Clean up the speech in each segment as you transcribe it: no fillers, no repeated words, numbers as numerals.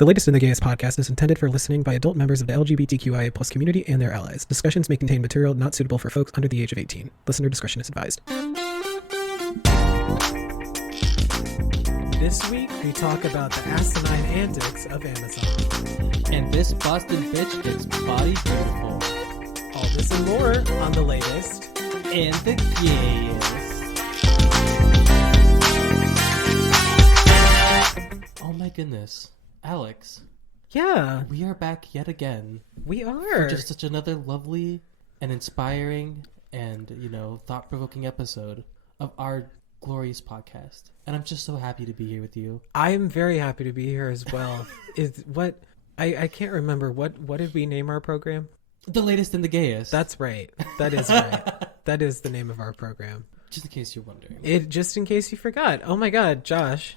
The Latest in the Gayest podcast is intended for listening by adult members of the LGBTQIA+ community and their allies. Discussions may contain material not suitable for folks under the age of 18. Listener discretion is advised. This week, we talk about the asinine antics of Amazon. And this Boston bitch gets body beautiful. All this and more on The Latest And the Gayest. Oh my goodness. Alex. Yeah. We are back yet again. We are. For just such another lovely and inspiring and, thought-provoking episode of our glorious podcast. And I'm just so happy to be here with you. I'm very happy to be here as well. I can't remember. What did we name our program? The Latest and the Gayest. That's right. That is right. That is the name of our program. Just in case you're wondering. Just in case you forgot. Oh my God, Josh.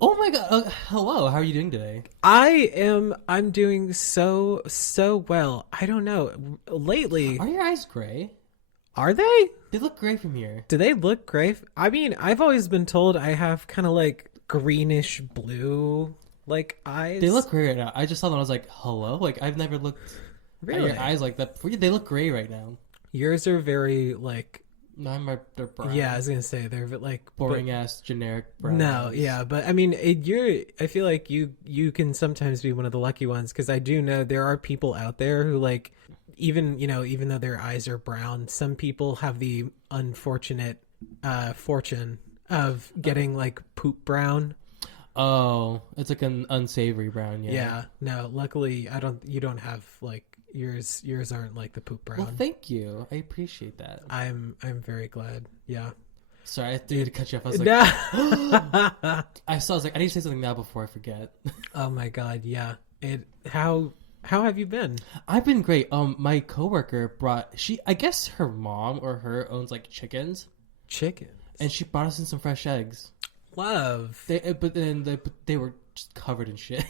Oh my God. Hello. How are you doing today? I'm doing so well. I don't know. Lately. Are your eyes gray? Are they? They look gray from here. Do they look gray? I mean, I've always been told I have kind of like greenish blue like eyes. They look gray right now. I just saw them. I was like, hello? Like, I've never looked really? at your eyes like that before. They look gray right now. Yours are very like... No, they're brown. Yeah, I was gonna say they're like boring ass generic brown. No, eyes. yeah, but I mean, I feel like you can sometimes be one of the lucky ones because I do know there are people out there who like even though their eyes are brown, some people have the unfortunate fortune of getting like poop brown. Oh, it's like an unsavory brown. Yeah. Yeah. No, luckily you don't have like yours aren't like the poop brown. Well, thank you. I appreciate that. I'm very glad. Yeah. Sorry, I didn't cut you off. I was like, I was like, I need to say something now before I forget. Oh my God. Yeah. How have you been? I've been great. My coworker I guess her mom or her owns like chickens. Chickens. And she brought us in some fresh eggs. Love. But then they were just covered in shit.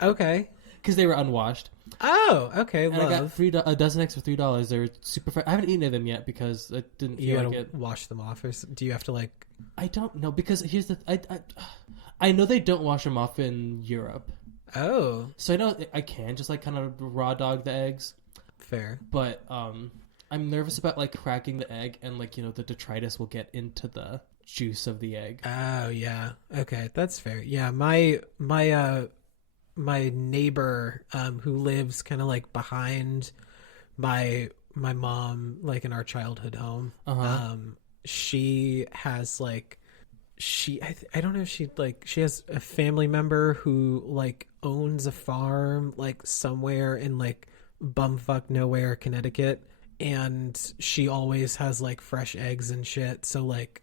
Okay. Because they were unwashed. Oh, okay. And love. I got a dozen eggs for $3. They were super fresh. I haven't eaten any of them yet because I didn't feel like it. You gotta wash them off, or do you have to like? I don't know because here's the. I know they don't wash them off in Europe. Oh. So I know I can just like kind of raw dog the eggs. Fair. But I'm nervous about like cracking the egg and like the detritus will get into the juice of the egg. Oh yeah. Okay, that's fair. Yeah, my neighbor who lives kind of like behind my mom, like in our childhood home. She has like I don't know if she has a family member who like owns a farm like somewhere in like bumfuck nowhere, Connecticut, and she always has like fresh eggs and shit. So like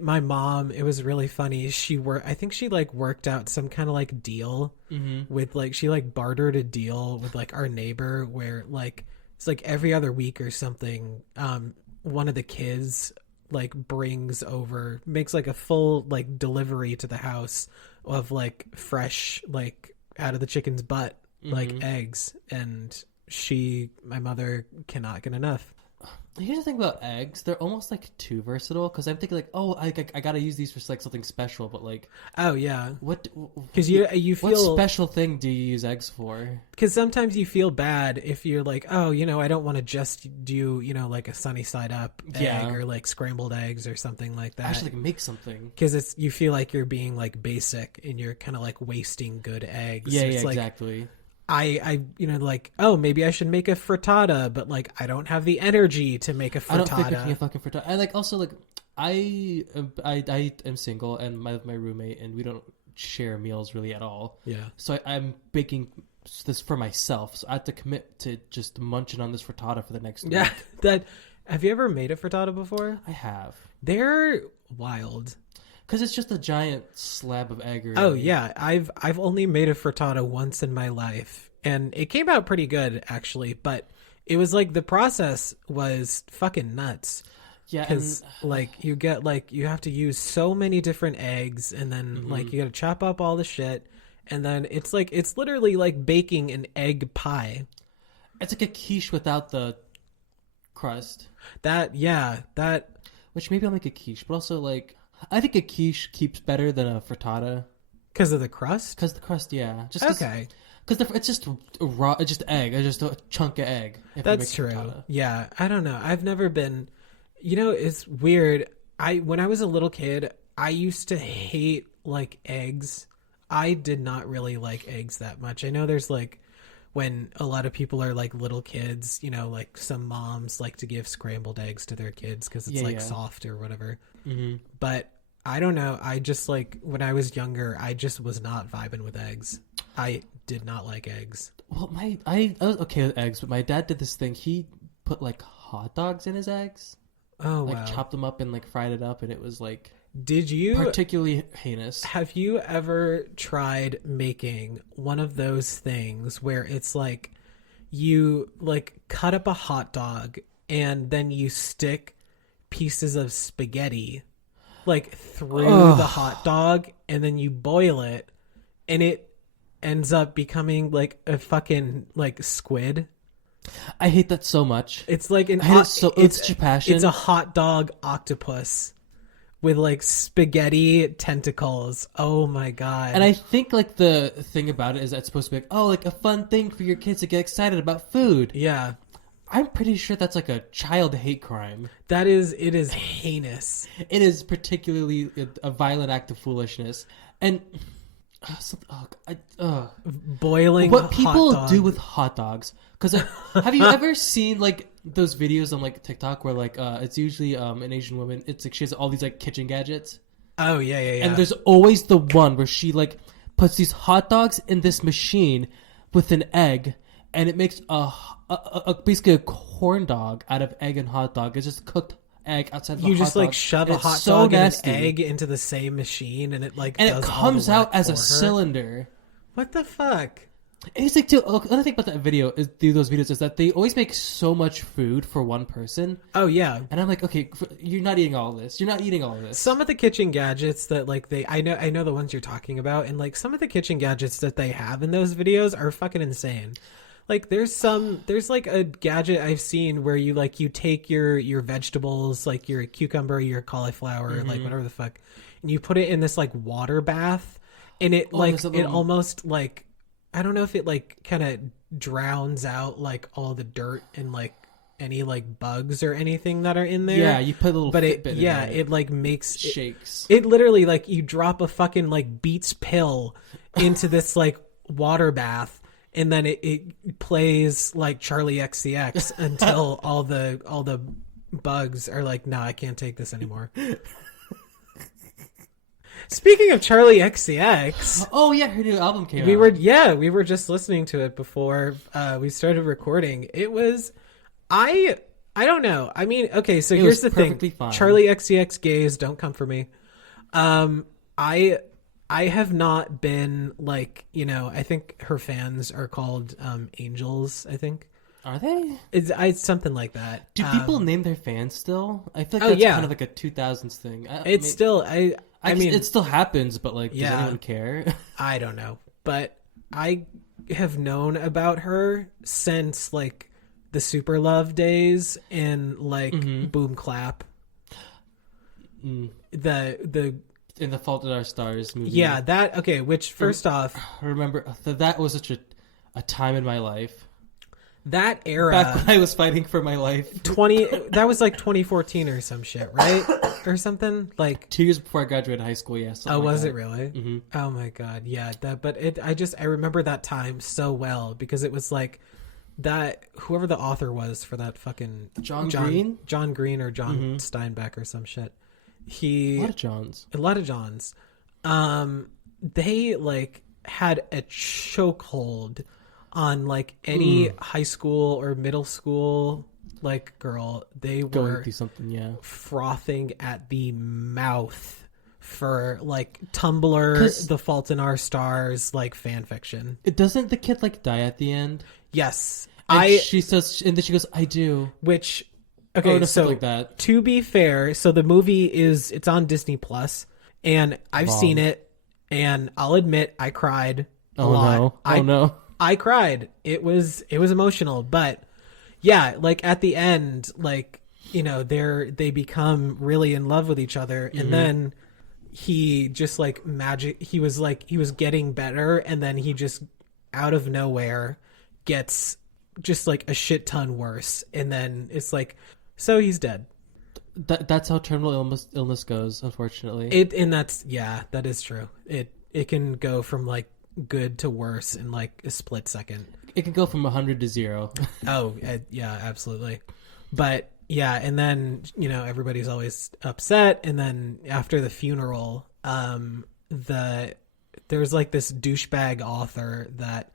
my mom, it was really funny. I think she like worked out some kind of like deal with like, she like bartered a deal with like our neighbor where like, it's like every other week or something. One of the kids like makes like a full like delivery to the house of like fresh, like out of the chicken's butt, like eggs. And my mother cannot get enough. Here's the thing about eggs. They're almost like too versatile because I'm thinking like, oh, I gotta use these for like something special, but like, oh yeah, because you feel, what special thing do you use eggs for? Because sometimes you feel bad if you're like, oh, I don't want to just do like a sunny side up egg or like scrambled eggs or something like that. Actually, like, make something because you feel like you're being like basic and you're kind of like wasting good eggs. Yeah, it's like, exactly. I like, oh, maybe I should make a frittata, but like I don't have the energy to make a frittata. I don't think making a fucking frittata. I like also like I am single and my roommate and we don't share meals really at all. Yeah. So I'm baking this for myself, so I have to commit to just munching on this frittata for the next week. Yeah. Have you ever made a frittata before? I have. They're wild. Because it's just a giant slab of egg. Really. Oh yeah, I've only made a frittata once in my life, and it came out pretty good actually. But it was like the process was fucking nuts. Yeah, because like you have to use so many different eggs, and then like you got to chop up all the shit, and then it's literally like baking an egg pie. It's like a quiche without the crust. Which maybe I'll make a quiche, but also like. I think a quiche keeps better than a frittata. Because of the crust? Because the crust, yeah. Okay. Because it's just raw, it's just egg. It's just a chunk of egg. That's true. Frittata. Yeah, I don't know. I've never been... it's weird. When I was a little kid, I used to hate, like, eggs. I did not really like eggs that much. I know there's, like... When a lot of people are like little kids, like some moms like to give scrambled eggs to their kids because it's soft or whatever. Mm-hmm. But I don't know. I just like when I was younger, I just was not vibing with eggs. I did not like eggs. Well, I was okay with eggs, but my dad did this thing. He put like hot dogs in his eggs. Oh, like wow. Chopped them up and like fried it up, and it was like. Did you particularly heinous? Have you ever tried making one of those things where it's like you like cut up a hot dog and then you stick pieces of spaghetti like through the hot dog and then you boil it and it ends up becoming like a fucking like squid? I hate that so much. It's like it's such a passion. It's a hot dog octopus. With like spaghetti tentacles. Oh my god. And I think like the thing about it is that's supposed to be like, like a fun thing for your kids to get excited about food. Yeah. I'm pretty sure that's like a child hate crime. It is heinous. It is particularly a violent act of foolishness. And boiling what people do with hot dogs. Because have you ever seen like those videos on like TikTok where like it's usually an Asian woman. It's like she has all these like kitchen gadgets. Oh yeah. And there's always the one where she like puts these hot dogs in this machine with an egg, and it makes basically a corn dog out of egg and hot dog. It's just cooked egg outside the hot dog. You just like shove a hot dog and an egg into the same machine, and it like it comes out as a cylinder. What the fuck? It's like, another thing about that video is those videos is that they always make so much food for one person. Oh yeah, and I'm like, okay, you're not eating all this. You're not eating all this. Some of the kitchen gadgets that like I know the ones you're talking about, and like some of the kitchen gadgets that they have in those videos are fucking insane. Like there's like a gadget I've seen where you take your vegetables, like your cucumber, your cauliflower, like whatever the fuck, and you put it in this like water bath, and it it almost like. I don't know if it like kind of drowns out like all the dirt and like any like bugs or anything that are in there. Yeah, you put a little bit in there. It like makes shakes. It literally like you drop a fucking like Beats pill into this like water bath and then it plays like Charlie XCX until all the bugs are like, "Nah, I can't take this anymore." Speaking of Charlie XCX, oh yeah, her new album came out. We were just listening to it before we started recording. It was, I don't know. I mean, okay, so here's the thing: fine. Charlie XCX gays don't come for me. I have not been like I think her fans are called angels. I think. Are they? It's something like that. Do people name their fans still? I feel like that's kind of like a 2000s thing. I mean, it still happens, but like, does anyone care? I don't know, but I have known about her since like the Super Love days and like Boom Clap. The In The Fault in Our Stars movie. Yeah, that okay. Which first off, remember that was such a time in my life. That era, back when I was fighting for my life. That was like 2014 or some shit, right? Or something like 2 years before I graduated high school. Yes. Yeah, was it really? Mm-hmm. Oh my god, yeah. I remember that time so well because it was like that. Whoever the author was for that fucking John Green or John Steinbeck or some shit. A lot of Johns. They like had a chokehold on like any high school or middle school like girl. They were going through something, frothing at the mouth for like Tumblr, The Fault in Our Stars, like fan fiction. Doesn't the kid like die at the end? Yes. She says, and then she goes, "I do." Which, okay, so like that. To be fair, so the movie it's on Disney Plus, and I've seen it, and I'll admit I cried a lot. No. I cried. It was emotional, but yeah, like at the end, like they become really in love with each other, and then he just like he was getting better, and then he just out of nowhere gets just like a shit ton worse, and then it's like, so he's dead. That's how terminal illness goes, unfortunately. That is true. It can go from like good to worse in like a split second. It can go from 100 to 0. Oh, yeah, absolutely. But yeah, and then, you know, everybody's always upset, and then after the funeral, there's like this douchebag author that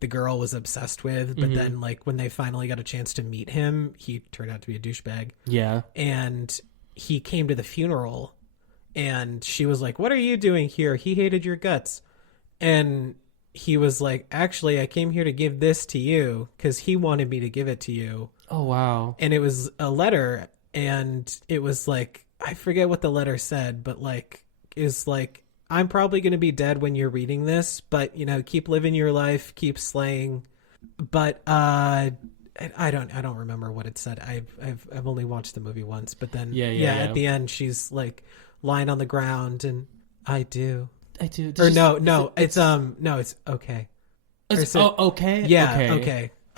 the girl was obsessed with, but then like when they finally got a chance to meet him, he turned out to be a douchebag. Yeah. And he came to the funeral, and she was like, "What are you doing here? He hated your guts." And he was like, "Actually, I came here to give this to you because he wanted me to give it to you." Oh, wow. And it was a letter, and it was like, I forget what the letter said, but like, is like, "I'm probably going to be dead when you're reading this, but, you know, keep living your life, keep slaying." But I don't remember what it said. I've only watched the movie once, but then at the end she's like lying on the ground, and I do. Or no, it's okay. It's okay. Yeah,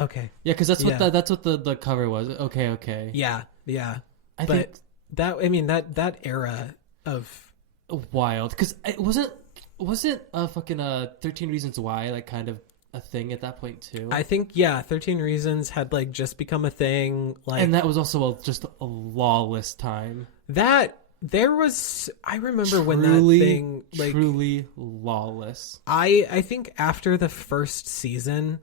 okay. Yeah, because that's what the cover was. Okay. Yeah. I think that era of wild, because it wasn't a fucking 13 Reasons Why like kind of a thing at that point too. I think 13 Reasons had like just become a thing, like, and that was also just a lawless time. That there was, I remember when that thing, like, truly lawless. I think after the first season,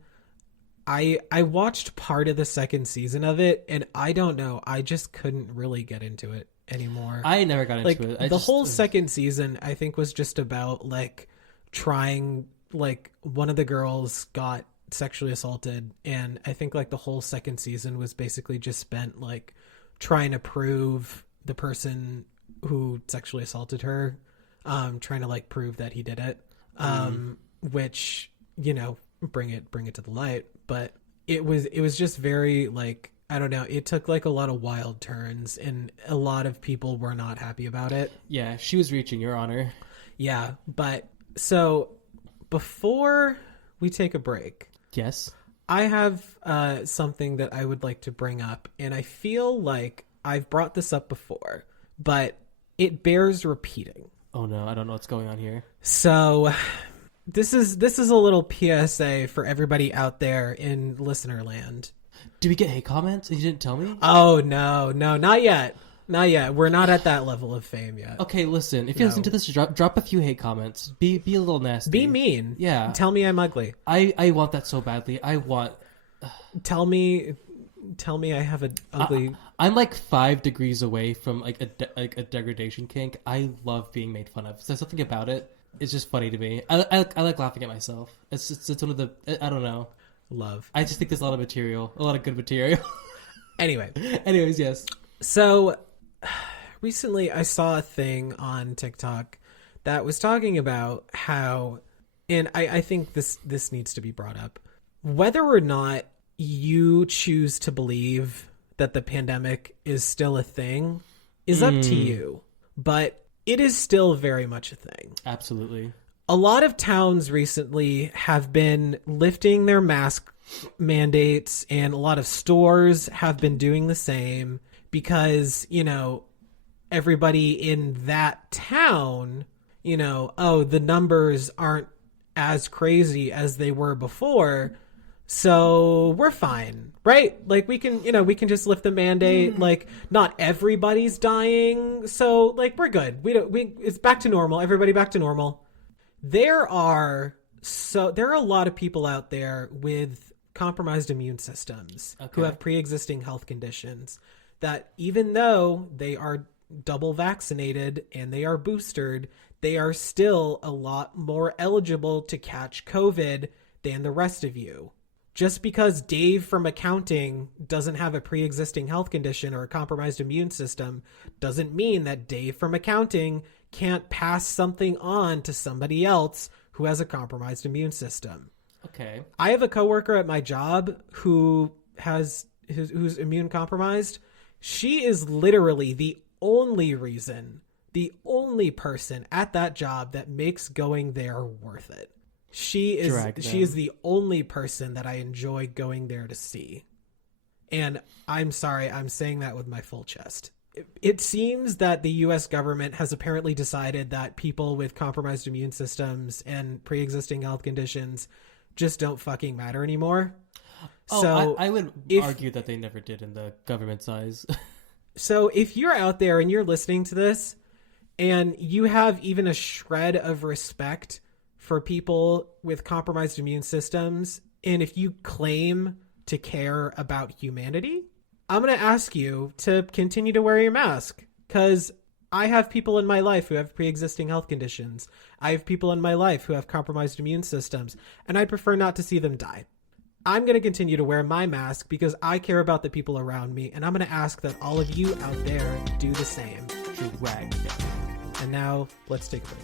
I watched part of the second season of it, and I don't know, I just couldn't really get into it anymore. I never got into it. The whole second season, I think, was just about like trying, like, one of the girls got sexually assaulted, and I think like the whole second season was basically just spent like trying to prove the person who sexually assaulted her, trying to like prove that he did it, which, you know, bring it to the light. But it was just very, like, I don't know, it took like a lot of wild turns, and a lot of people were not happy about it. Yeah, she was reaching, Your Honor. Yeah, but so before we take a break, yes, I have something that I would like to bring up, and I feel like I've brought this up before, but it bears repeating. Oh no, I don't know what's going on here. So this is a little PSA for everybody out there in listener land. Do we get hate comments? You didn't tell me? Oh, no, not yet. Not yet. We're not at that level of fame yet. Okay, listen. If you listen to this, drop a few hate comments. Be a little nasty. Be mean. Yeah. Tell me I'm ugly. I want that so badly. Tell me I have an ugly... I'm like 5 degrees away from like a degradation kink. I love being made fun of. There's something about it. It's just funny to me. I like laughing at myself. It's one of the... I don't know. Love. I just think there's a lot of good material. Anyways, yes. So recently I saw a thing on TikTok that was talking about how, and I think this needs to be brought up, whether or not you choose to believe that the pandemic is still a thing is up to you, but it is still very much a thing. Absolutely. A lot of towns recently have been lifting their mask mandates, and a lot of stores have been doing the same because, you know, everybody in that town, you know, the numbers aren't as crazy as they were before, so we're fine, right? Like, we can just lift the mandate. Like, not everybody's dying, so like we're good. It's back to normal. Everybody back to normal. There are a lot of people out there with compromised immune systems who have pre-existing health conditions that, even though they are double vaccinated and they are boosted, they are still a lot more eligible to catch COVID than the rest of you. Just because Dave from accounting doesn't have a pre-existing health condition or a compromised immune system doesn't mean that Dave from accounting can't pass something on to somebody else who has a compromised immune system. Okay. I have a coworker at my job who's immune compromised. She is literally the only reason the only person at that job that makes going there worth it. She is the only person that I enjoy going there to see. And I'm sorry, I'm saying that with my full chest. It seems that the U.S. government has apparently decided that people with compromised immune systems and pre-existing health conditions just don't fucking matter anymore. Oh, so I would argue that they never did in the government's eyes. So if you're out there and you're listening to this and you have even a shred of respect for people with compromised immune systems, and if you claim to care about humanity, I'm going to ask you to continue to wear your mask, because I have people in my life who have pre-existing health conditions. I have people in my life who have compromised immune systems, and I'd prefer not to see them die. I'm going to continue to wear my mask because I care about the people around me, and I'm going to ask that all of you out there do the same. Drag. And now, let's take a break.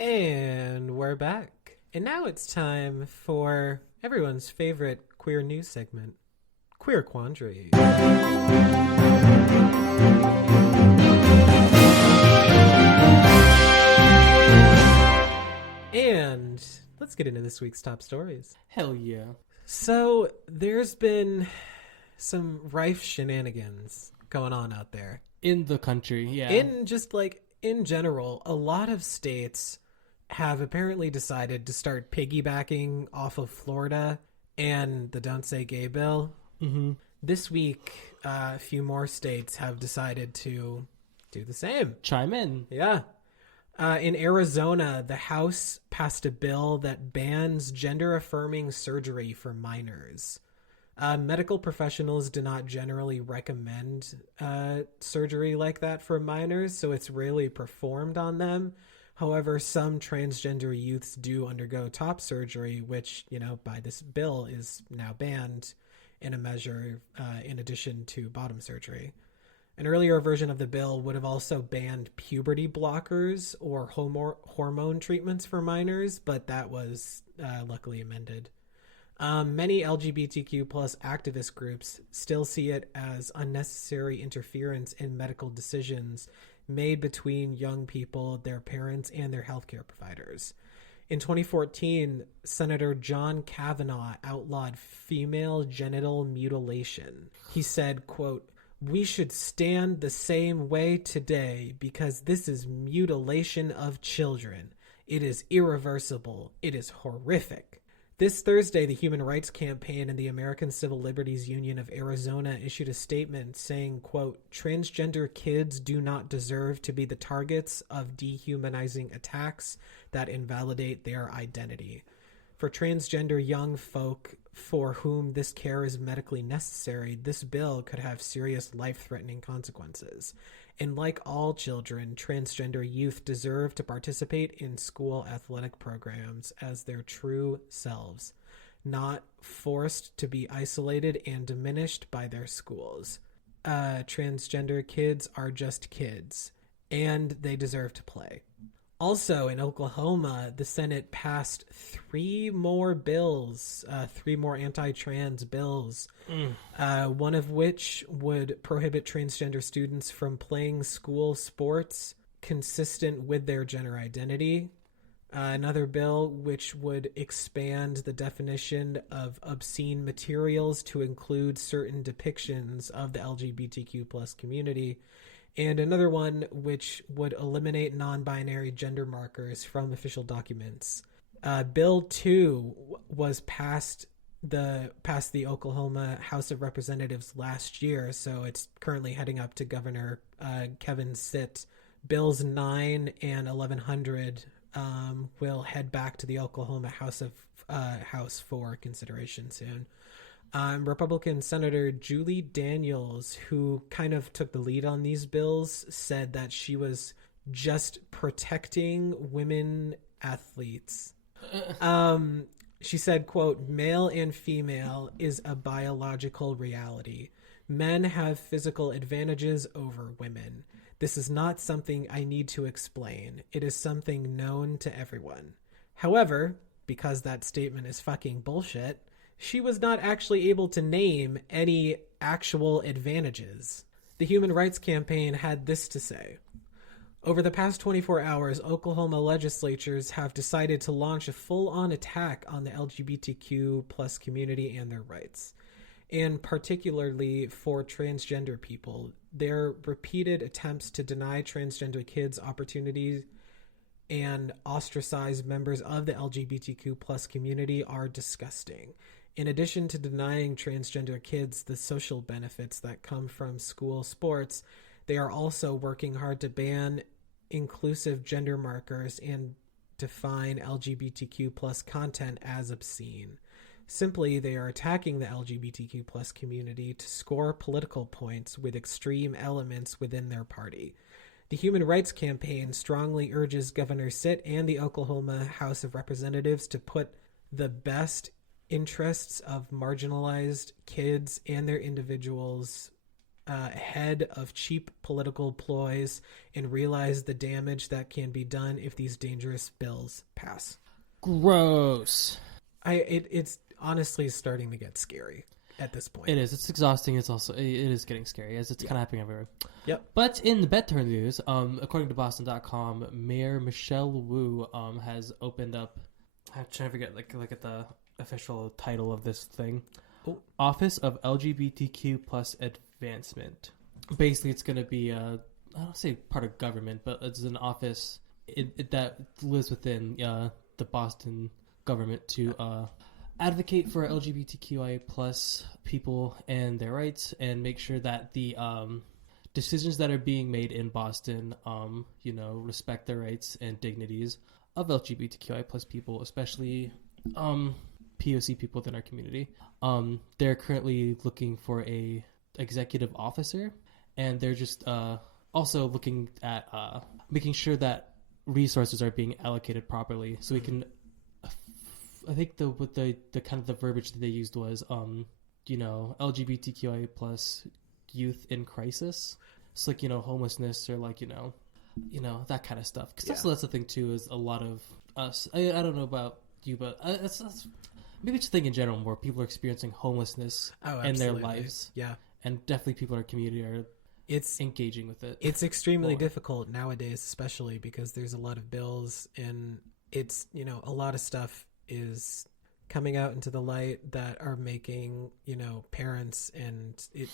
And we're back. And now it's time for everyone's favorite queer news segment, Queer Quandary. And let's get into this week's top stories. Hell yeah. So there's been some rife shenanigans going on out there. In the country, yeah. In general, a lot of states have apparently decided to start piggybacking off of Florida and the Don't Say Gay bill. Mm-hmm. This week, a few more states have decided to do the same. Chime in. Yeah. In Arizona, the House passed a bill that bans gender-affirming surgery for minors. Medical professionals do not generally recommend surgery like that for minors, so it's rarely performed on them. However, some transgender youths do undergo top surgery, which, by this bill is now banned in a measure in addition to bottom surgery. An earlier version of the bill would have also banned puberty blockers or hormone treatments for minors, but that was luckily amended. Many LGBTQ plus activist groups still see it as unnecessary interference in medical decisions made between young people, their parents, and their healthcare providers. In 2014, Senator John Kavanaugh outlawed female genital mutilation. He said, quote, "We should stand the same way today because this is mutilation of children. It is irreversible. It is horrific." This Thursday, the Human Rights Campaign and the American Civil Liberties Union of Arizona issued a statement saying, quote, "Transgender kids do not deserve to be the targets of dehumanizing attacks that invalidate their identity. For transgender young folk for whom this care is medically necessary, this bill could have serious life-threatening consequences. And like all children, transgender youth deserve to participate in school athletic programs as their true selves, not forced to be isolated and diminished by their schools. Transgender kids are just kids, and they deserve to play." Also, in Oklahoma, the Senate passed three more anti-trans bills, one of which would prohibit transgender students from playing school sports consistent with their gender identity. Another bill which would expand the definition of obscene materials to include certain depictions of the LGBTQ plus community. And another one which would eliminate non-binary gender markers from official documents. Bill 2 was passed the Oklahoma House of Representatives last year, so it's currently heading up to Governor Kevin Stitt. Bills 9 and 1100 will head back to the Oklahoma House for consideration soon. Republican Senator Julie Daniels, who kind of took the lead on these bills, said that she was just protecting women athletes. She said, quote, "Male and female is a biological reality. Men have physical advantages over women. This is not something I need to explain. It is something known to everyone." However, because that statement is fucking bullshit, she was not actually able to name any actual advantages. The Human Rights Campaign had this to say. Over the past 24 hours, Oklahoma legislatures have decided to launch a full-on attack on the LGBTQ plus community and their rights, and particularly for transgender people. Their repeated attempts to deny transgender kids opportunities and ostracize members of the LGBTQ plus community are disgusting. In addition to denying transgender kids the social benefits that come from school sports, they are also working hard to ban inclusive gender markers and define LGBTQ plus content as obscene. Simply, they are attacking the LGBTQ plus community to score political points with extreme elements within their party. The Human Rights Campaign strongly urges Governor Sitt and the Oklahoma House of Representatives to put the best interests of marginalized kids and their individuals ahead of cheap political ploys and realize the damage that can be done if these dangerous bills pass. Gross. It's honestly starting to get scary at this point. It is. It's exhausting. It is getting scary as it's kind of happening everywhere. Yep. But in the better news, according to Boston.com, Mayor Michelle Wu has opened up. I'm trying to forget look at the official title of this thing. Oh. Office of LGBTQ plus Advancement. Basically, it's going to be I don't say part of government, but it's an office that lives within the Boston government to advocate for LGBTQIA plus people and their rights, and make sure that the decisions that are being made in Boston, respect the rights and dignities of LGBTQIA plus people, especially POC people within our community. They're currently looking for a executive officer, and they're just also looking at making sure that resources are being allocated properly, so we can. I think the kind of the verbiage that they used was LGBTQIA plus youth in crisis. It's like homelessness or that kind of stuff. Because that's the thing too, is a lot of us. I don't know about you, but that's maybe it's a thing in general where people are experiencing homelessness in their lives. Yeah. And definitely people in our community are engaging with it. It's extremely difficult nowadays, especially because there's a lot of bills, and it's, a lot of stuff is coming out into the light that are making, parents, and it,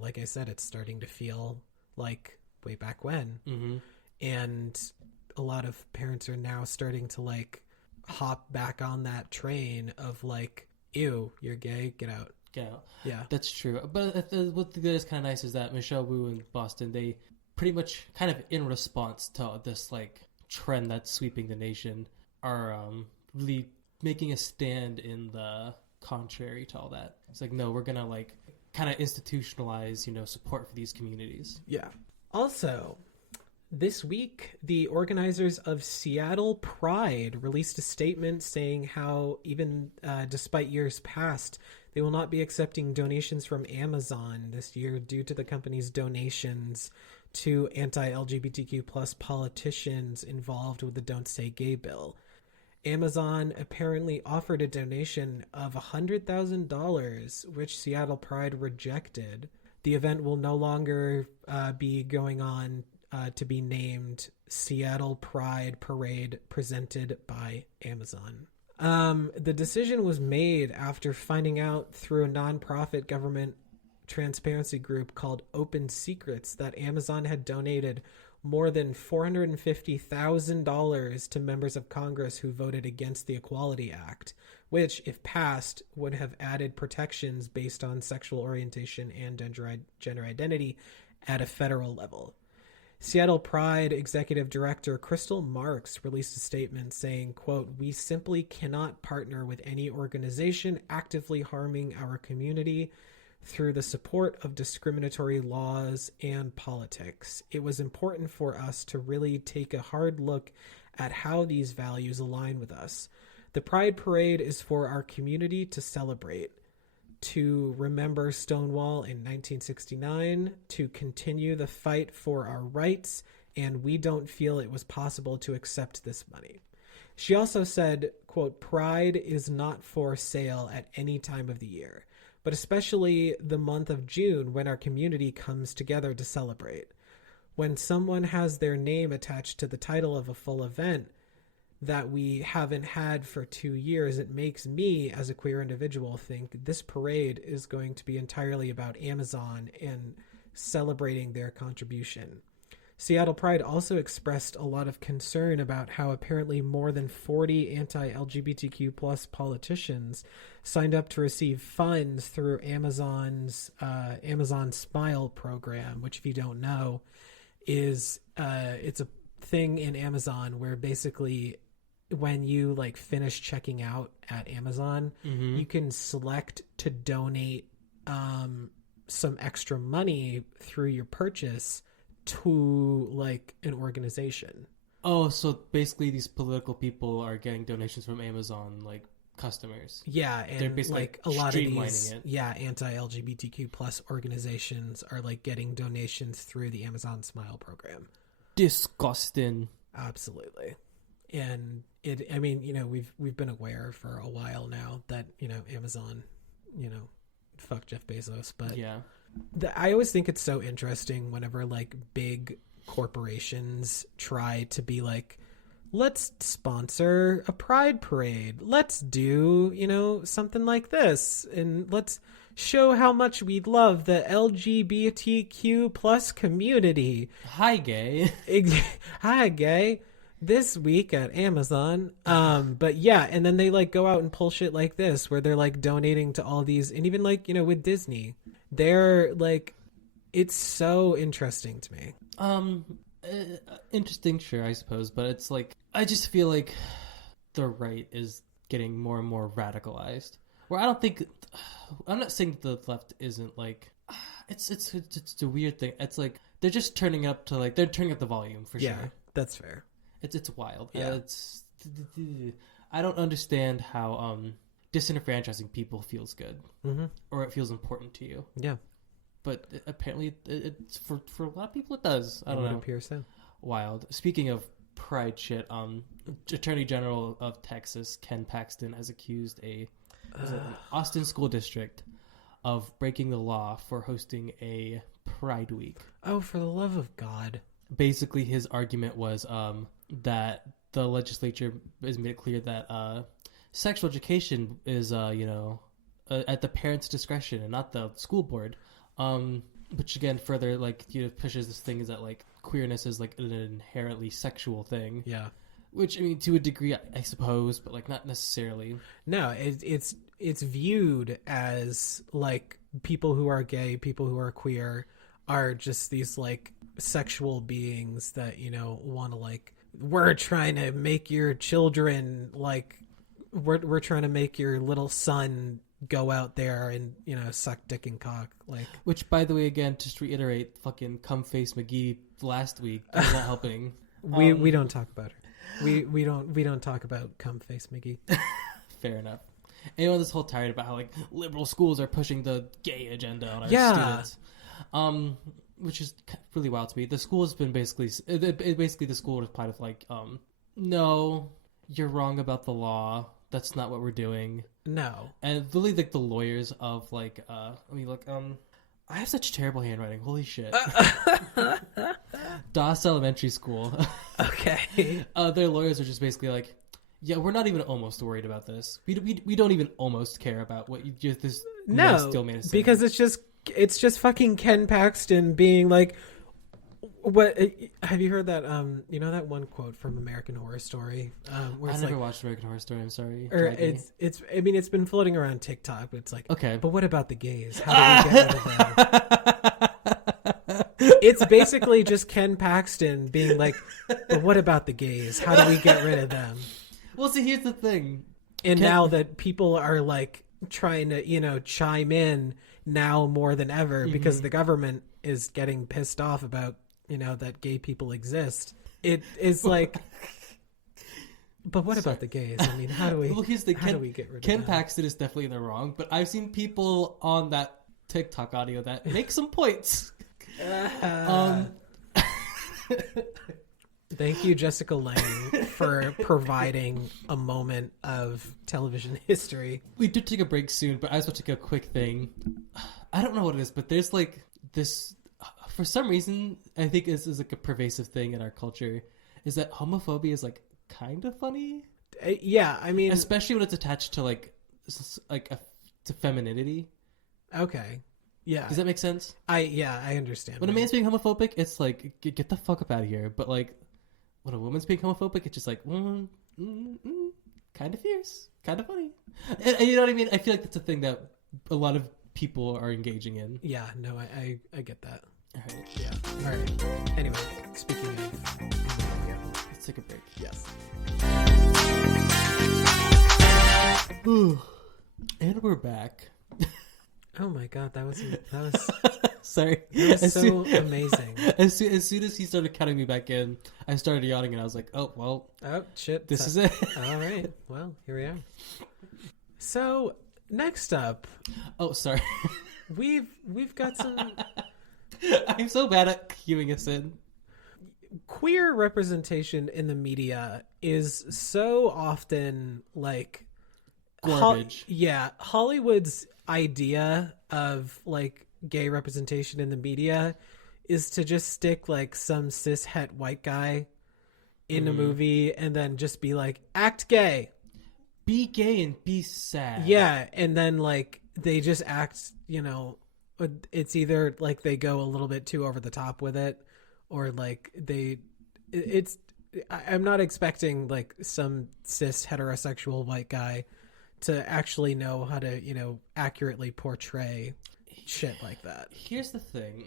like I said, it's starting to feel like way back when. Mm-hmm. And a lot of parents are now starting to hop back on that train of ew, you're gay, get out. Yeah, that's true. But what is kind of nice is that Michelle Wu in Boston, they pretty much kind of in response to this trend that's sweeping the nation, are really making a stand in the contrary to all that. It's no, we're gonna kind of institutionalize support for these communities. Yeah. Also, this week, the organizers of Seattle Pride released a statement saying how even despite years past, they will not be accepting donations from Amazon this year due to the company's donations to anti-LGBTQ plus politicians involved with the Don't Say Gay bill. Amazon apparently offered a donation of $100,000, which Seattle Pride rejected. The event will no longer be going on to be named Seattle Pride Parade presented by Amazon. The decision was made after finding out through a nonprofit government transparency group called Open Secrets that Amazon had donated more than $450,000 to members of Congress who voted against the Equality Act, which, if passed, would have added protections based on sexual orientation and gender identity at a federal level. Seattle Pride Executive Director Crystal Marks released a statement saying, quote, "We simply cannot partner with any organization actively harming our community through the support of discriminatory laws and politics. It was important for us to really take a hard look at how these values align with us. The Pride Parade is for our community to celebrate, to remember Stonewall in 1969, to continue the fight for our rights, and we don't feel it was possible to accept this money." She also said, quote, "Pride is not for sale at any time of the year. but especially the month of June when our community comes together to celebrate. When someone has their name attached to the title of a full event that we haven't had for 2 years, it makes me, as a queer individual, think this parade is going to be entirely about Amazon and celebrating their contribution. Seattle Pride also expressed a lot of concern about how apparently more than 40 anti-LGBTQ plus politicians signed up to receive funds through Amazon's Amazon Smile program, which, if you don't know, is it's a thing in Amazon where basically when you like finish checking out at Amazon, you can select to donate some extra money through your purchase to like an organization. Oh, so basically these political people are getting donations from Amazon, like customers. Yeah, and they're basically like a lot of these anti-LGBTQ plus organizations are like getting donations through the Amazon Smile program. Disgusting. Absolutely. And I mean, we've been aware for a while now that, Amazon, fuck Jeff Bezos, but yeah. I always think it's so interesting whenever like big corporations try to be like, let's sponsor a pride parade. Let's do, something like this. And let's show how much we love the LGBTQ plus community. Hi, gay. Hi, gay. This week at Amazon. But yeah, and then they like go out and pull shit like this where they're like donating to all these, and even like, with Disney, they're like, it's so interesting to me. Interesting, sure, I suppose, but it's like, I just feel like the right is getting more and more radicalized. Where I don't think, I'm not saying the left isn't like, it's a weird thing. It's like they're just turning up to like, they're turning up the volume for sure. Yeah, that's fair. It's wild. Yeah. I don't understand how disenfranchising people feels good, or it feels important to you. Yeah, but apparently it's for a lot of people it does. I don't know. It appears so. Wild. Speaking of pride shit, Attorney General of Texas Ken Paxton has accused an Austin school district of breaking the law for hosting a Pride Week. Oh, for the love of God! Basically, his argument was that the legislature has made it clear that sexual education is, at the parents' discretion and not the school board. Which again, further pushes this thing is that like queerness is like an inherently sexual thing. Yeah. Which I mean, to a degree, I suppose, but like not necessarily. No, it's viewed as like people who are gay, people who are queer, are just these like sexual beings that want to like, we're trying to make your children like we're trying to make your little son go out there and suck dick and cock, like, which by the way, again, just to reiterate, fucking cum face McGee last week is not helping. We don't talk about her. We don't talk about cum face McGee. Fair enough. Anyone this whole tired about how like liberal schools are pushing the gay agenda on our students. Which is really wild to me. The school has been basically the school replied with like, no, you're wrong about the law. That's not what we're doing. No. And really like the lawyers of like, I have such terrible handwriting. Holy shit. Doss Elementary School. Okay. Their lawyers are just basically like, yeah, we're not even almost worried about this. We don't even almost care about what you just this. No, still made us because it's just fucking Ken Paxton being like, what? Have you heard that? That one quote from American Horror Story. Where I it's never watched American Horror Story. I'm sorry. Or it's. I mean, it's been floating around TikTok, but it's like, okay, but what about the gays? How do we get rid of them? It's basically just Ken Paxton being like, but what about the gays? How do we get rid of them? Well, see, here's the thing. And now that people are like trying to, chime in now more than ever because the government is getting pissed off about, that gay people exist. It is like, but what about the gays? I mean, how do we, well, how do we get rid of Ken them? Paxton is definitely in the wrong, but I've seen people on that TikTok audio that make some points. Thank you, Jessica Lange, for providing a moment of television history. We do take a break soon, but I just want to take a quick thing. I don't know what it is, but there's like this, for some reason, I think this is like a pervasive thing in our culture, is that homophobia is like kind of funny. Yeah, I mean, especially when it's attached to to femininity. Okay. Yeah. Does that make sense? I understand. When a man's being homophobic, it's like, get the fuck up out of here. But like, when a woman's being homophobic, it's just like, kind of fierce, kind of funny. And you know what I mean? I feel like that's a thing that a lot of people are engaging in. Yeah, no, I get that. All right. Yeah. All right. Anyway, speaking of... Let's take a break. Yes. And we're back. Oh my god, that was sorry. That was so amazing. As soon as he started counting me back in, I started yawning and I was like, oh well. Oh shit. This is it. All right. Well, here we are. So next up. Oh, sorry. We've got some. I'm so bad at cueing us in. Queer representation in the media is so often like garbage. Hollywood's idea of like gay representation in the media is to just stick like some cis het white guy in a movie and then just be like, act gay, be gay and be sad. Yeah, and then like they just act, you know, it's either like they go a little bit too over the top with it, or like I'm not expecting like some cis heterosexual white guy to actually know how to, you know, accurately portray shit like that. Here's the thing.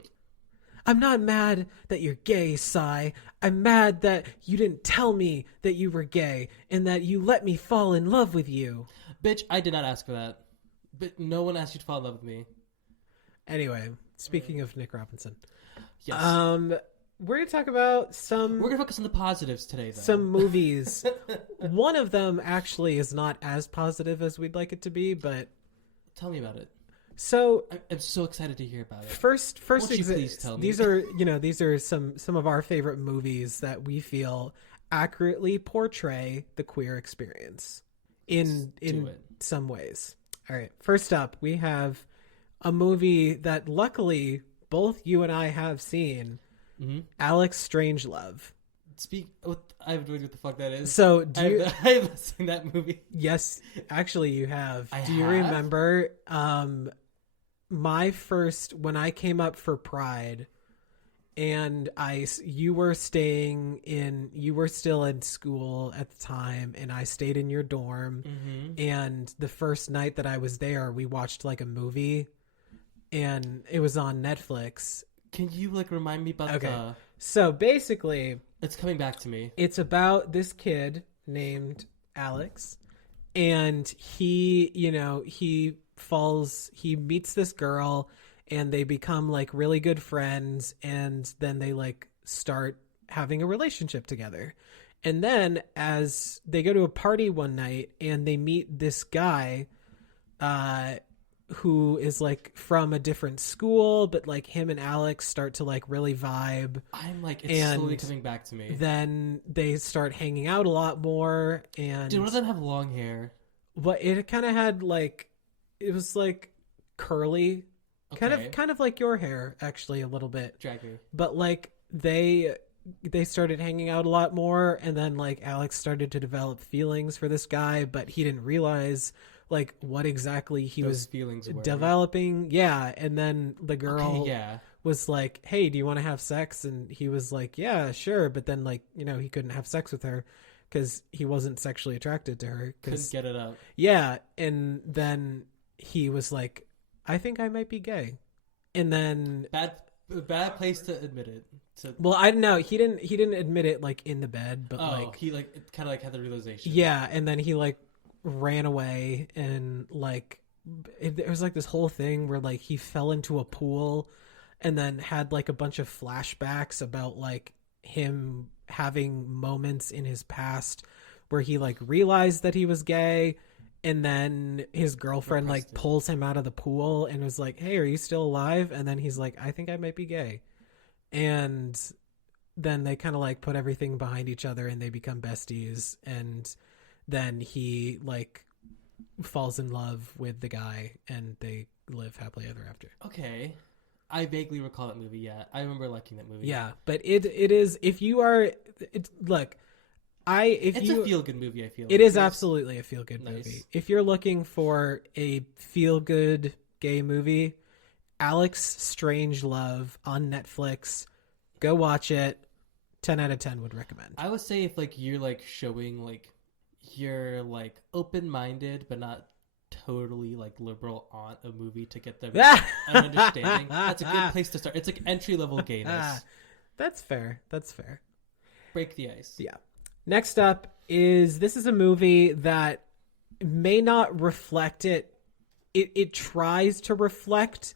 I'm not mad that you're gay, Sai. I'm mad that you didn't tell me that you were gay and that you let me fall in love with you. Bitch, I did not ask for that. But no one asked you to fall in love with me. Anyway, speaking of Nick Robinson. Yes. We're going to talk about We're going to focus on the positives today, though. Some movies. One of them actually is not as positive as we'd like it to be, but... Tell me about it. So... I'm so excited to hear about it. First please tell me? These are some of our favorite movies that we feel accurately portray the queer experience in some ways. All right. First up, we have a movie that luckily both you and I have seen... Mm-hmm. Alex Strangelove. I have no idea what the fuck that is. So I haven't seen that movie. Yes, actually you have. Do you remember my first, when I came up for Pride and you were still in school at the time and I stayed in your dorm, and the first night that I was there we watched like a movie and it was on Netflix. Can you like remind me about So basically, it's coming back to me. It's about this kid named Alex, and he meets this girl, and they become like really good friends, and then they like start having a relationship together. And then as they go to a party one night, and they meet this guy, who is like from a different school, but like him and Alex start to like really vibe. I'm like, it's slowly coming back to me. Then they start hanging out a lot more. And did one of them have long hair? But it kind of had like, it was like curly, kind of like your hair actually a little bit. Drag me. But like they started hanging out a lot more, and then like Alex started to develop feelings for this guy, but he didn't realize like what exactly he was developing. Yeah. And then the girl was like, hey, do you want to have sex? And he was like, yeah, sure. But then like, you know, he couldn't have sex with her because he wasn't sexually attracted to her. Couldn't get it up. Yeah. And then he was like, I think I might be gay. And then bad place to admit it. Well, I don't know. He didn't admit it like in the bed, but like he like kind of like had the realization. Yeah. And then he like ran away, and like there was like this whole thing where like he fell into a pool and then had like a bunch of flashbacks about like him having moments in his past where he like realized that he was gay, and then his girlfriend like pulls him out of the pool and was like, hey, are you still alive? And then he's like, I think I might be gay. And then they kind of like put everything behind each other and they become besties, and then he like falls in love with the guy and they live happily ever after. Okay. I vaguely recall that movie. Yeah, I remember liking that movie. Yeah, but it is, if you are, it's look, it's a feel good movie. I feel it is absolutely a feel good movie. If you're looking for a feel good gay movie, Alex Strangelove on Netflix, go watch it. 10 out of 10 would recommend. I would say if like you're like showing like you're like open minded but not totally like liberal on a movie to get them an understanding, that's a good place to start. It's like entry level gayness. That's fair. Break the ice. Yeah. Next up this is a movie that may not reflect it. It tries to reflect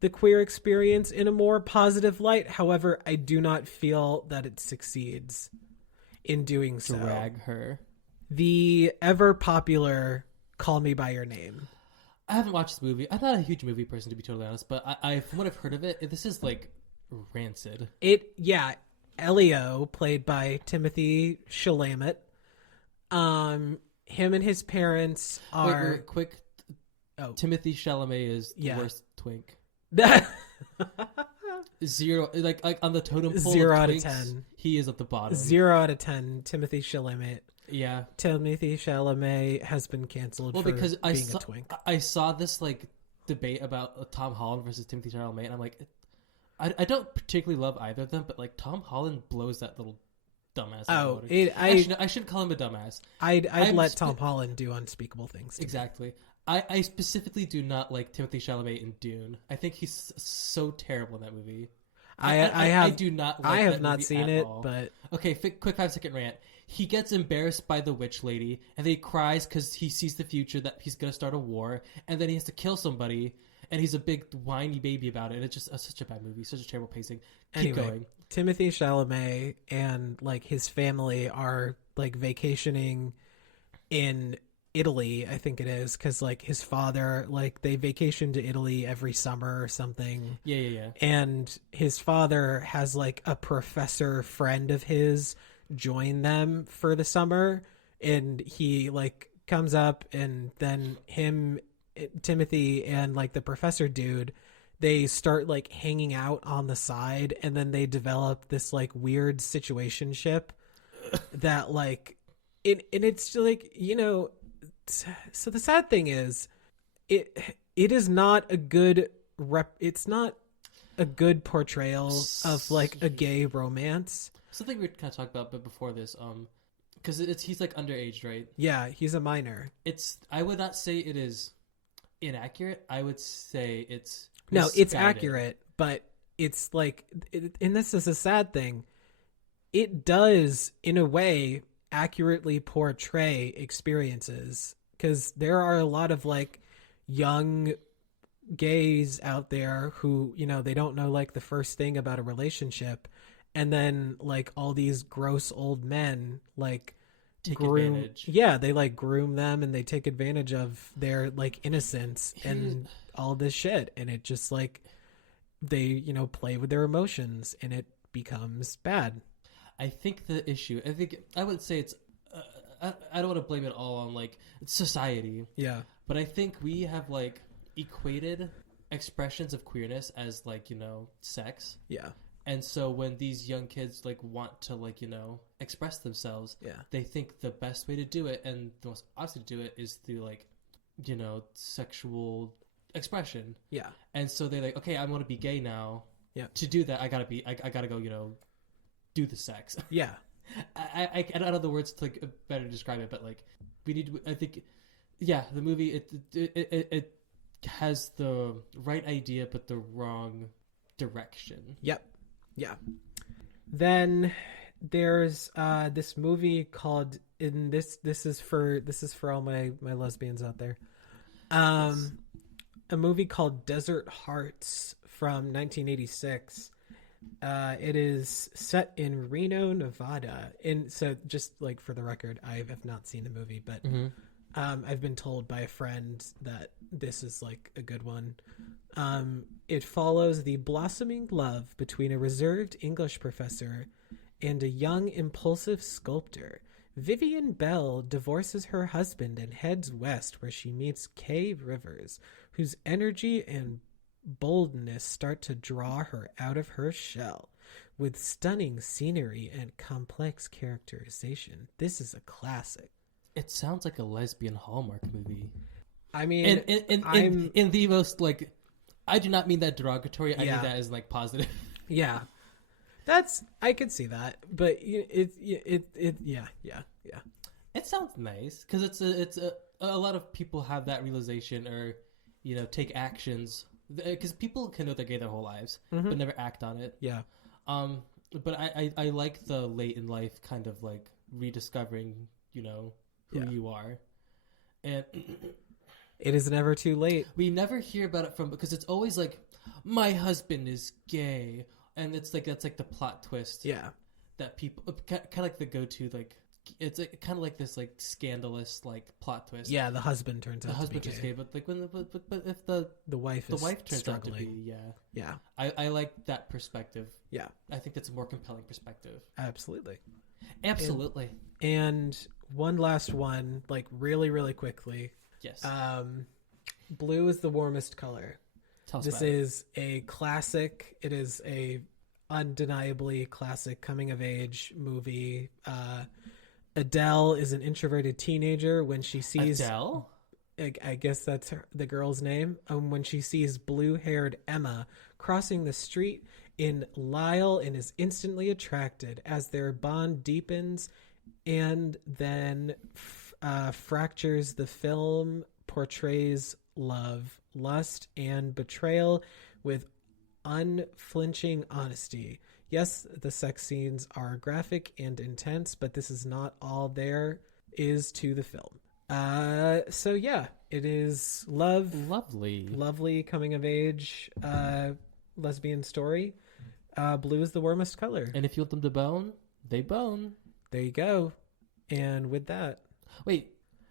the queer experience in a more positive light. However, I do not feel that it succeeds in doing so. Drag her. The ever popular Call Me By Your Name. I haven't watched the movie. I'm not a huge movie person, to be totally honest, but I from what I've heard of it, this is like rancid. Elio, played by Timothy Chalamet. Him and his parents are... Wait, quick. Oh. Timothy Chalamet is the worst twink. 0, like on the totem pole. 0 of out twinks, of 10. He is at the bottom. 0 out of 10. Timothy Chalamet. Yeah. Timothy Chalamet has been canceled for being a twink. I saw this like debate about Tom Holland versus Timothy Chalamet, and I'm like, I don't particularly love either of them, but like Tom Holland blows that little dumbass. Oh, I shouldn't call him a dumbass. I'd let Tom Holland do unspeakable things. Exactly. I specifically do not like Timothy Chalamet in Dune. I think he's so terrible in that movie. I do not like I have that not movie seen at it, all. but... Okay, quick 5-second rant. He gets embarrassed by the witch lady, and then he cries because he sees the future that he's going to start a war, and then he has to kill somebody, and he's a big whiny baby about it, and it's just such a bad movie, such a terrible pacing. Keep going. Timothy Chalamet and like his family are like vacationing in Italy, I think it is, because like his father, like they vacation to Italy every summer or something. Yeah. And his father has like a professor friend of his join them for the summer, and he like comes up, and then Timothy and like the professor dude, they start like hanging out on the side, and then they develop this like weird situationship that like it's like, you know. So the sad thing is, it is not a good it's not a good portrayal of like a gay romance. Something we kind of talked about, but before this, because he's like underage, right? Yeah, he's a minor. I would not say it is inaccurate. I would say it's no, it's accurate, but it's like, and this is a sad thing. It does, in a way, accurately portray experiences, because there are a lot of like young gays out there who, you know, they don't know like the first thing about a relationship, and then like all these gross old men like take advantage. Yeah, they like groom them, and they take advantage of their like innocence and all this shit, and it just like they, you know, play with their emotions, and it becomes bad. I think I would say it's I don't want to blame it all on like society. Yeah. But I think we have like equated expressions of queerness as like, you know, sex. Yeah. And so when these young kids like want to like, you know, express themselves, they think the best way to do it, and the most obvious way to do it, is through like, you know, sexual expression. Yeah. And so they're like, okay, I want to be gay now. Yeah. To do that, I gotta go, you know, do the sex. Yeah. I don't know the words to like better describe it, but like we need to, I think, yeah, the movie it has the right idea but the wrong direction. Yep. Yeah. Then there's this movie called, in this is for all my lesbians out there. Yes. A movie called Desert Hearts from 1986. It is set in Reno, Nevada. And so, just like for the record, I have not seen the movie, but I've been told by a friend that this is like a good one. It follows the blossoming love between a reserved English professor and a young, impulsive sculptor. Vivian Bell divorces her husband and heads west, where she meets Kay Rivers, whose energy and boldness start to draw her out of her shell. With stunning scenery and complex characterization, this is a classic. It sounds like a lesbian Hallmark movie. I mean, in the most, like, I do not mean that derogatory. I mean that as, like, positive. Yeah. I could see that, but yeah. It sounds nice because it's a lot of people have that realization or, you know, take actions because people can know they're gay their whole lives but never act on it. Yeah. But I like the late in life kind of like rediscovering, you know, who you are, and it is never too late. We never hear about it because it's always like, my husband is gay. And it's like, that's like the plot twist. Yeah. That people, kind of like the go-to, like, it's like, kind of like this, like, scandalous, like, plot twist. Yeah, the husband turns out to be gay. The husband is gay, but like, but if the wife turns struggling. Out to be, yeah. I like that perspective. Yeah. I think that's a more compelling perspective. Absolutely. And one last one, like, really, really quickly. Yes. Blue is the warmest color. This is a classic. It is a undeniably classic coming of age movie. Adele is an introverted teenager when she sees Adele. I guess that's the girl's name. When she sees blue-haired Emma crossing the street in Lyle and is instantly attracted. As their bond deepens and then fractures, the film portrays love, lust, and betrayal with unflinching honesty. Yes, the sex scenes are graphic and intense, but this is not all there is to the film. So yeah, it is lovely coming of age lesbian story. Blue is the warmest color. And if you want them to bone, they bone. There you go. And with that, wait,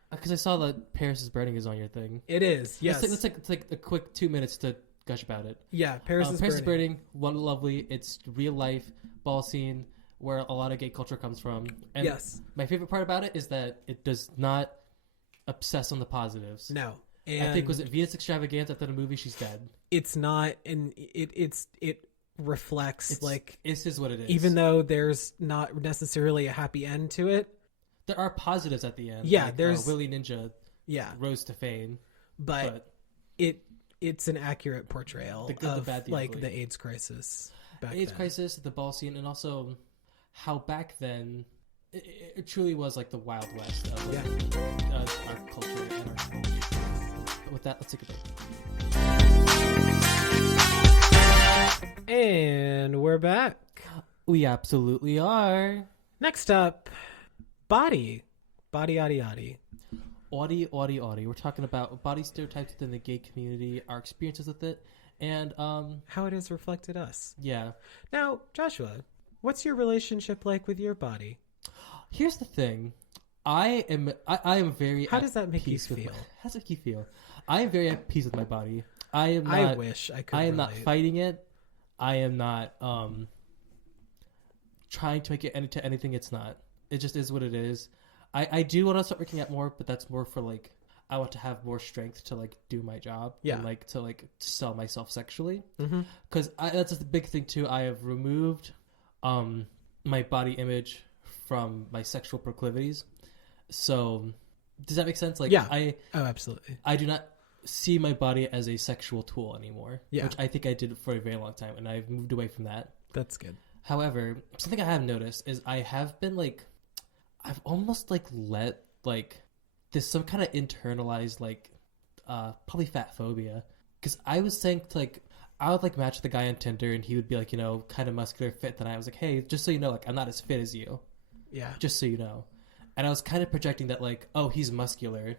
because I saw that Paris is Burning is on your thing. It is, yes. Let's take a quick 2 minutes to gush about it. Yeah, Paris is Burning. One lovely. It's real life ball scene where a lot of gay culture comes from. And yes. My favorite part about it is that it does not obsess on the positives. No. And I think, was it Venus Extravaganza after the movie She's Dead? It's not, and it reflects this is what it is. Even though there's not necessarily a happy end to it. There are positives at the end. Yeah, like, there's Willie Ninja. Yeah, rose to fame, but it's an accurate portrayal the good, of the bad, the like ugly. The AIDS crisis. Crisis, the ball scene, and also how back then it truly was like the Wild West of our culture and our community. But with that, let's take a break. And we're back. We absolutely are. Next up, body, yaddy. Audi. We're talking about body stereotypes within the gay community, our experiences with it, and how it has reflected us. Yeah. Now, Joshua, what's your relationship like with your body? Here's the thing. I am very. How does that make you feel? How does it make you feel? I am very at peace with my body. I wish I could. I am not fighting it. I am not trying to make it into anything it's not. It just is what it is. I do want to start working out more, but that's more for like, I want to have more strength to like do my job and like to like sell myself sexually. Because that's the big thing too. I have removed my body image from my sexual proclivities. So does that make sense? Like, oh, absolutely. I do not see my body as a sexual tool anymore, which I think I did for a very long time, and I've moved away from that. That's good. However, something I have noticed is I have been like, I've almost like let like there's some kind of internalized like probably fat phobia, because I was saying like I would like match with the guy on Tinder and he would be like, you know, kind of muscular fit, then I was like, hey, just so you know, like I'm not as fit as you, just so you know. And I was kind of projecting that like, oh, he's muscular,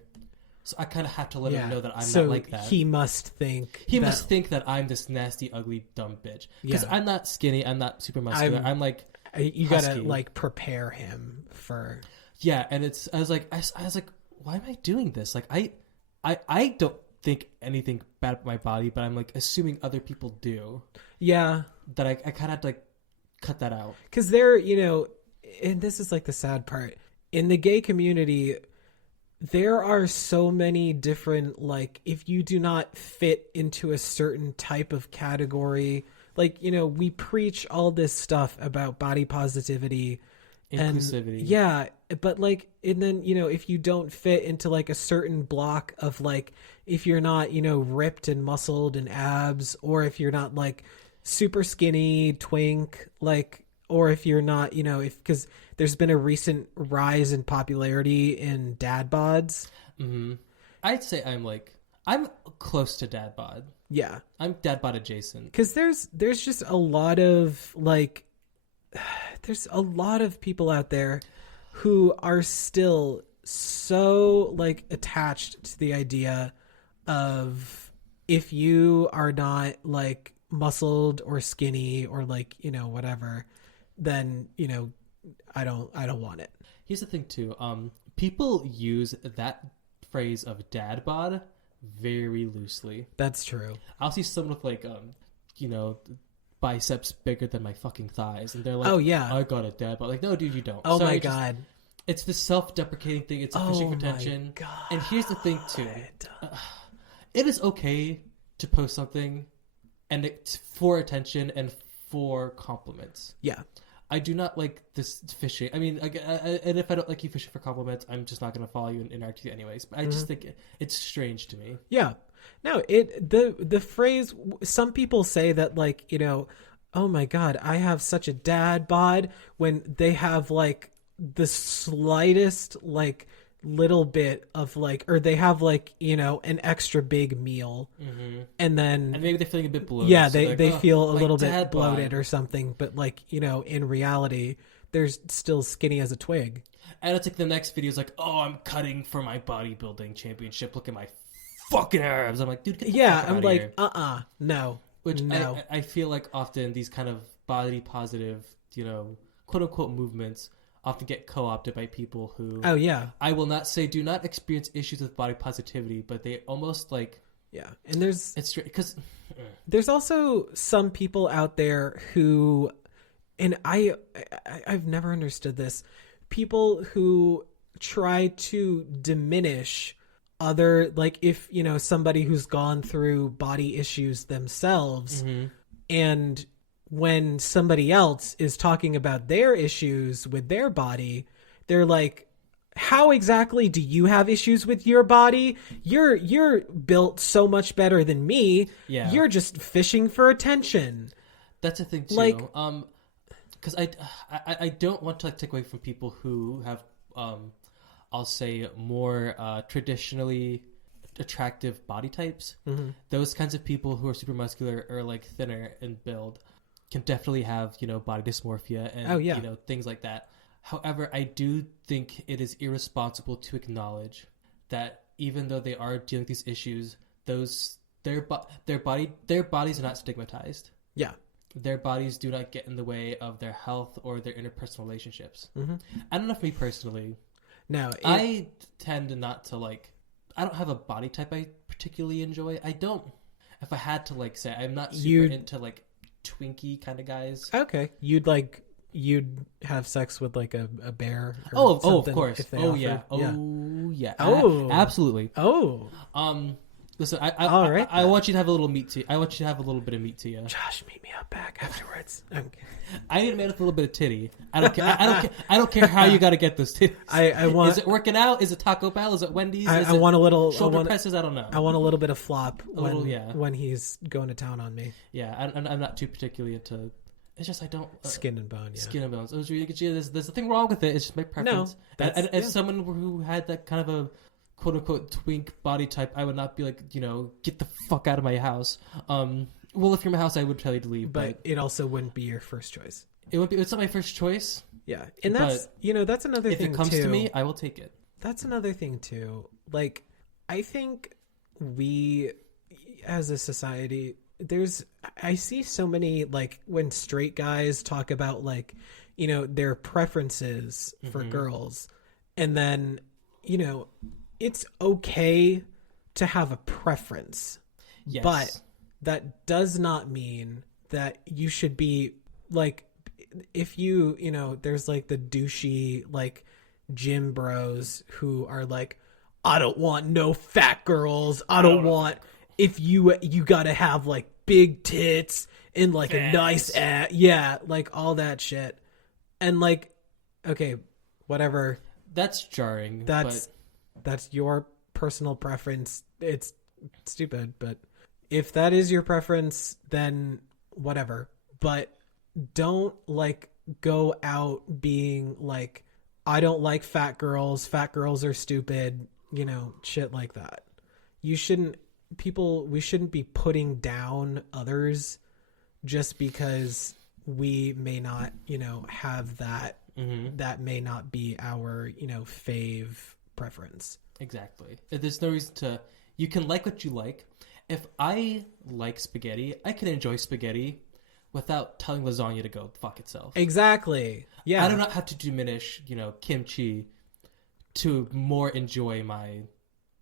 so I kind of have to let him know that I'm not like that. He must think that I'm this nasty, ugly, dumb bitch, because I'm not skinny, I'm not super muscular, I'm like, you gotta like prepare him for and it's I was like why am I doing this? Like I don't think anything bad about my body, but I'm like assuming other people do. That I kind of have to like cut that out. Because they're, and this is like the sad part, in the gay community, there are so many different, like, if you do not fit into a certain type of category, like, we preach all this stuff about body positivity, inclusivity. Yeah, but like, and then, if you don't fit into like a certain block of like, if you're not, ripped and muscled and abs, or if you're not like super skinny, twink, like, or if you're not, because there's been a recent rise in popularity in dad bods. Mm-hmm. I'd say I'm close to dad bod. Yeah. I'm dad bod adjacent. Because there's just a lot of like, there's a lot of people out there who are still so like attached to the idea of, if you are not like muscled or skinny or like, whatever, then, I don't want it. Here's the thing too. People use that phrase of dad bod very loosely. That's true. I'll see someone with like, biceps bigger than my fucking thighs, and they're like, "Oh yeah, I got a dad bod." Like, no, dude, you don't. Oh my god, it's this self-deprecating thing. It's a fishing for attention. And here's the thing too. It is okay to post something, and it's for attention and for compliments. Yeah. I do not like this fishing. I mean, and if I don't like you fishing for compliments, I'm just not going to follow you and interact with you anyways. But I just think it's strange to me. Yeah. No, the phrase, some people say that like, oh my God, I have such a dad bod, when they have like the slightest like little bit of like, or they have like, an extra big meal, and maybe they're feeling a bit bloated. Yeah, so they feel a little bit bloated bod. or something, but like, in reality, they're still skinny as a twig. And it's like the next video is like, oh, I'm cutting for my bodybuilding championship. Look at my fucking abs. I'm like, dude, get the fuck I'm out like, of here. No. Which no. I feel like often these kind of body positive, quote unquote movements often get co-opted by people who, oh yeah, I will not say do not experience issues with body positivity, but they almost like, yeah. And it's because there's also some people out there who, and I've never understood this, people who try to diminish other, like, if somebody who's gone through body issues themselves, and when somebody else is talking about their issues with their body, they're like, how exactly do you have issues with your body? You're built so much better than me. Yeah. You're just fishing for attention. That's a thing too. Like, because I don't want to like take away from people who have I'll say more traditionally attractive body types. Those kinds of people who are super muscular or like thinner in build can definitely have, body dysmorphia and, things like that. However, I do think it is irresponsible to acknowledge that even though they are dealing with these issues, their bodies are not stigmatized. Yeah. Their bodies do not get in the way of their health or their interpersonal relationships. I don't know, for me personally, I tend not to like, I don't have a body type I particularly enjoy. I don't, if I had to like say, I'm not super into like twinkie kind of guys. Okay. You'd have sex with like a bear or something of course. if they Oh offered. yeah. Oh yeah. Oh. Absolutely. Oh. Listen, All right, I want you to have a little meat to you. I want you to have a little bit of meat to you. Josh, meet me up back afterwards. I need a man with a little bit of titty. I don't care. I don't care how you got to get those titties. I want. Is it working out? Is it Taco Bell? Is it Wendy's? I want a little shoulder presses. I don't know. I want a little bit of flop when he's going to town on me. Yeah, I'm not too particularly into. It's just I don't skin and bone. Yeah. Skin and bones. There's nothing wrong with it. It's just my preference. No, and as someone who had that kind of a quote unquote twink body type, I would not be like, get the fuck out of my house. Well, if you're in my house, I would tell you to leave. But it also wouldn't be your first choice. It's not my first choice. Yeah, and that's that's another thing. If it comes too. to me, I will take it. That's another thing too. Like, I think we, as a society, I see so many, like, when straight guys talk about like, their preferences for girls, and then, it's okay to have a preference. Yes. But that does not mean that you should be like, if you know, there's like the douchey like gym bros who are like, I don't want no fat girls. I don't want, if you gotta have like big tits and like a nice ass. Yeah, like all that shit. And like, okay, whatever. That's jarring. That's your personal preference. It's stupid, but if that is your preference, then whatever. But don't like go out being like, I don't like fat girls. Fat girls are stupid. You know, shit like that. We shouldn't be putting down others just because we may not, you know, have that. Mm-hmm. That may not be our, you know, fave preference. Exactly. There's no reason to. You can like what you like. If I like spaghetti, I can enjoy spaghetti without telling lasagna to go fuck itself. Exactly. Yeah. I do not have to diminish, you know, kimchi to more enjoy my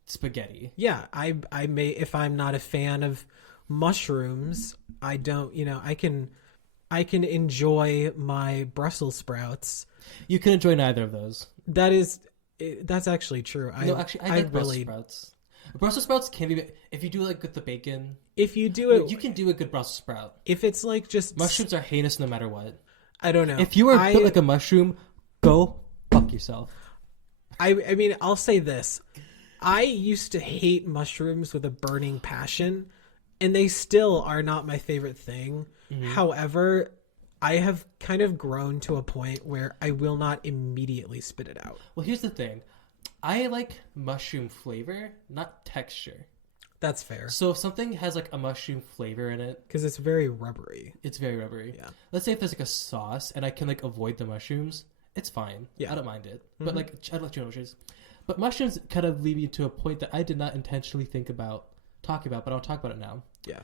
spaghetti. Yeah, I may, if I'm not a fan of mushrooms, I don't, you know, I can enjoy my Brussels sprouts. You can enjoy neither of those. That's actually true. I like Brussels sprouts. Brussels sprouts can be, if you do like with the bacon. If you do it, you can do a good Brussels sprout. If it's like just mushrooms are heinous no matter what. I don't know. If you were built like a mushroom, go fuck yourself. I mean, I'll say this. I used to hate mushrooms with a burning passion, and they still are not my favorite thing. Mm-hmm. However, I have kind of grown to a point where I will not immediately spit it out. Well, here's the thing. I like mushroom flavor, not texture. That's fair. So if something has like a mushroom flavor in it, because it's very rubbery. It's very rubbery. Yeah. Let's say if there's like a sauce and I can like avoid the mushrooms, it's fine. Yeah. I don't mind it. Mm-hmm. But like I like mushrooms. But mushrooms kind of lead me to a point that I did not intentionally think about talking about, but I'll talk about it now. Yeah.